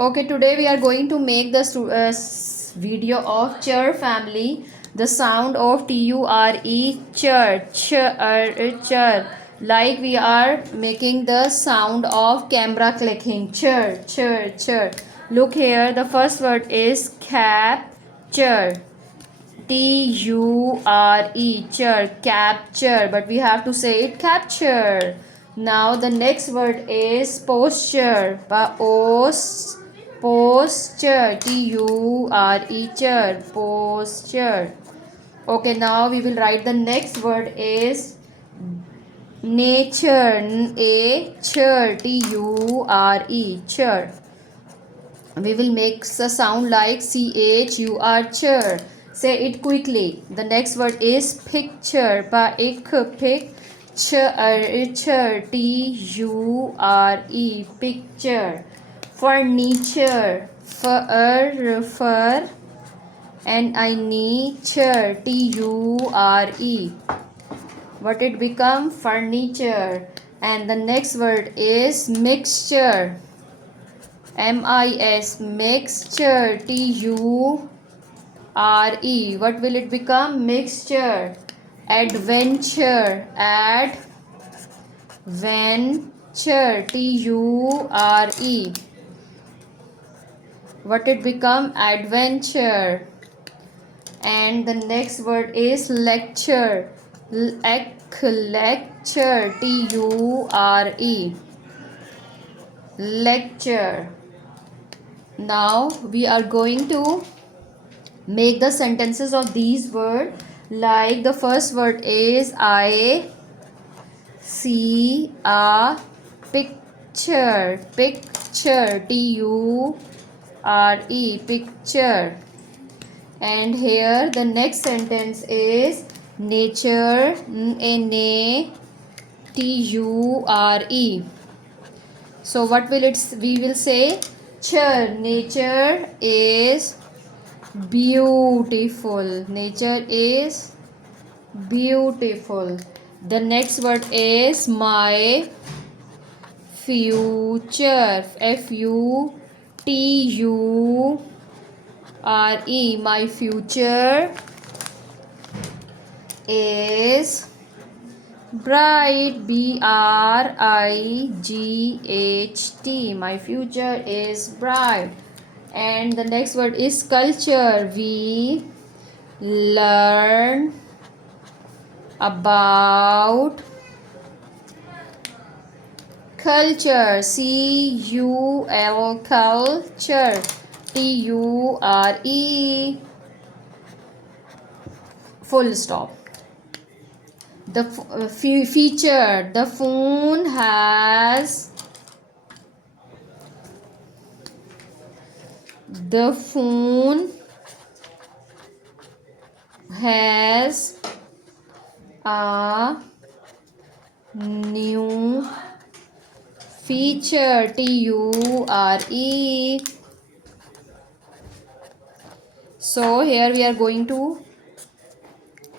Okay, today we are going to make the video of chur family. The sound of T-U-R-E, chur, chur. Like we are making the sound of camera clicking. Chur, chur, chur. Look here, the first word is capture. T-U-R-E, chur, capture. But we have to say it capture. Now the next word is posture. Posture. T-U-R-E, chur, posture. Okay, now we will write the next word is nature. Nature. T-U-R-E, chur. We will make the sound like chur, chur. Say it quickly. The next word is picture. Picture. T-U-R-E, picture. Furniture. Fur and I nature. T-U-R-E. What it become? Furniture. And the next word is mixture. M-I-S, mixture. T-U-R-E. What will it become? Mixture. Adventure. Adventure. T-U-R-E. What it become? Adventure. And the next word is lecture. Lecture. T-U-R-E. Lecture. Now we are going to make the sentences of these words. Like the first word is I see a picture. Picture. T-U-R-E. Picture. And here the next sentence is nature. N-A-T-U-R-E. So what will it? We will say chur. Nature is beautiful. Nature is beautiful. The next word is my future. F-U-T-U-R-E. My future is bright. B-R-I-G-H-T. My future is bright. And the next word is culture. We learn about culture. C-U-L, culture. T-U-R-E. Full stop. The feature. The phone has a new feature. T-U-R-E. So here we are going to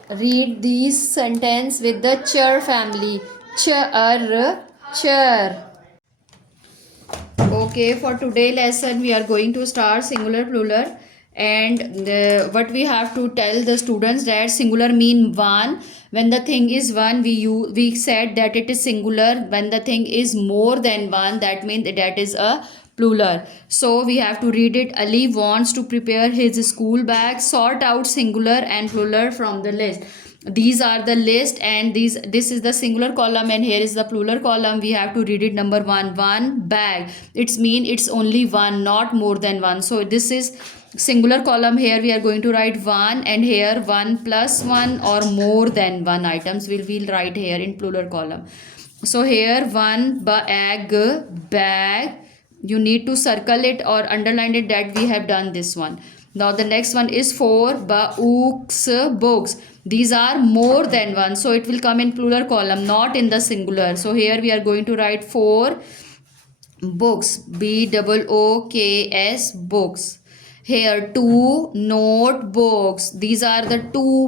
read these sentence with the chur family. Chur, chur. Okay, for today lesson we are going to start singular plural, and what we have to tell the students that singular mean one. When the thing is one, we said that it is singular. When the thing is more than one, that means that is a plural. So we have to read it. Ali wants to prepare his school bag. Sort out singular and plural from the list. These are the list, and this is the singular column, and here is the plural column. We have to read it. Number one bag. It's mean it's only one, not more than one. So this is singular column. Here we are going to write one, and here one plus one or more than one items we'll write here in plural column. So here one bag. You need to circle it or underline it that we have done this one. Now the next one is four books. These are more than one, so it will come in plural column, not in the singular. So here we are going to write four books. BOOKS, books. Here two notebooks. These are the two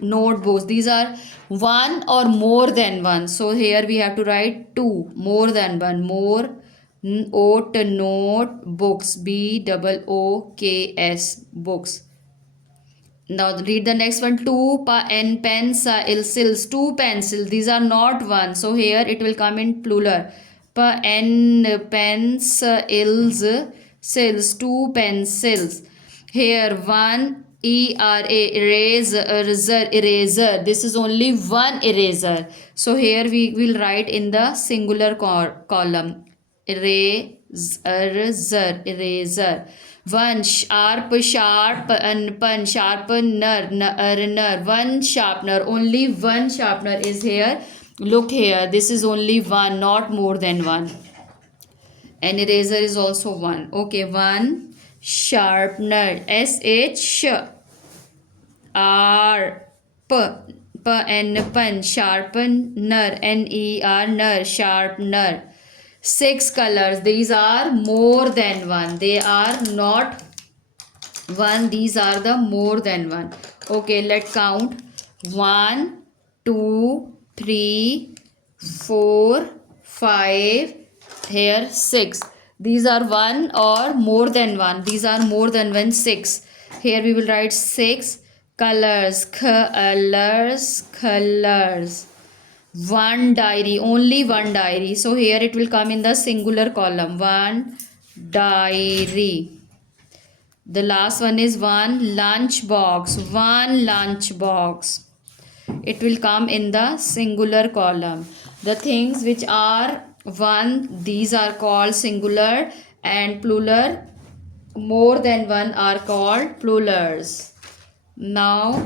notebooks. These are one or more than one. So here we have to write two, more than one, more Oat, note, books. BOOKS, books. Now read the next one. Two pen, pencils. Two pencils. These are not one. So here it will come in plural. Pencils, sills. Two pencils. Here one eraser. This is only one eraser. So here we will write in the singular column. Eraser. One sharpener. One sharpener. Only one sharpener is here. Look here. This is only one, not more than one. An eraser is also one. Okay, one sharpener. Sharpener. Ner, sharpener. Six colors. These are more than one. They are not one. These are the more than one. Okay, let's count. 1, 2, 3, 4, 5. Here 6. These are one or more than one. These are more than one. 6. Here we will write 6 colors. Colors. One diary. Only one diary. So here it will come in the singular column. One diary. The last one is one lunch box. One lunch box. It will come in the singular column. The things which are one, these are called singular, and plural, more than one, are called plurals. Now